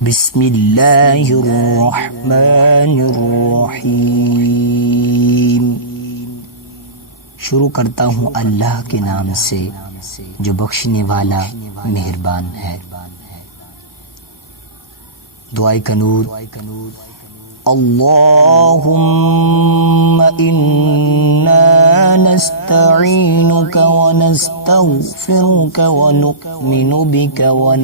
बिस्मिल्लाहिर्रहमानिर्रहीम। शुरू करता हूँ अल्लाह के नाम से जो बख्शने वाला मेहरबान है। दुआए कनूर। अल्लाहुम्मा इन्ना नस्तईनुका व नस्तगफिरुका व नु'मिनु बिका व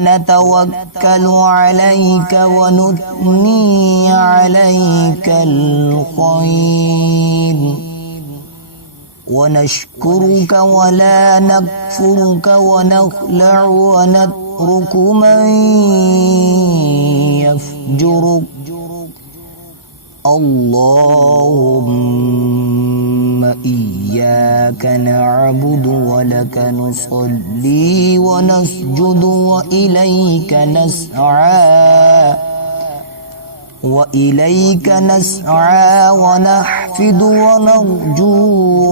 नतवक्कलु अलैका व नुथनी अलैकल खैर व नशकुरुका व ला नकफुरुका व नखलअु व नतरुकु मन यफजुरुक। अल्लाहुम्मा इय्याका नअबुदु व लका नुसल्ली व नस्जुदु व इलैका नस्आ व नहफिदु व नरजू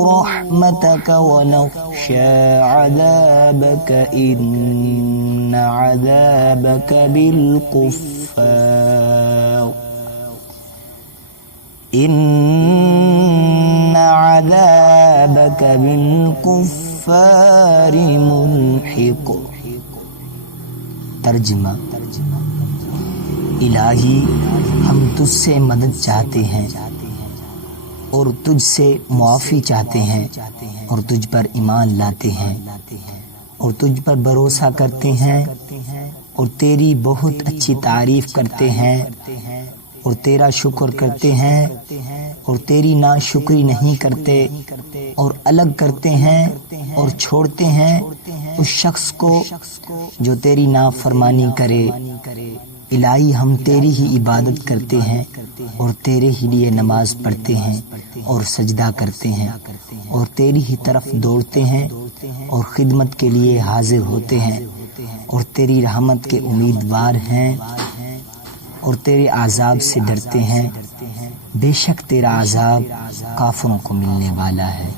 रहमतका व नख्शा अज़ाबका इन्न अज़ाबका बिलकुफ़्फ़ार इन्न अज़ाबका बिलकुफ़्फ़ारि मुल्हिक़। तर्जुमा। इलाही, हम तुझसे मदद चाहते हैं और तुझसे मुआफ़ी चाहते हैं और तुझ पर ईमान लाते हैं और तुझ पर भरोसा करते हैं और तेरी बहुत अच्छी तारीफ़ करते हैं और तेरा शुक्र करते हैं और तेरी नाशुक्री नहीं करते और अलग करते हैं और छोड़ते हैं उस शख्स को जो तेरी नाफरमानी करे। इलाही, हम तेरी ही इबादत करते हैं और तेरे ही लिए नमाज पढ़ते हैं और सजदा करते हैं और तेरी ही तरफ दौड़ते हैं और खिदमत के लिए हाजिर होते हैं और तेरी रहमत के उम्मीदवार हैं और तेरे आज़ाब से डरते हैं। बेशक तेरा आज़ाब काफिरों को मिलने वाला है।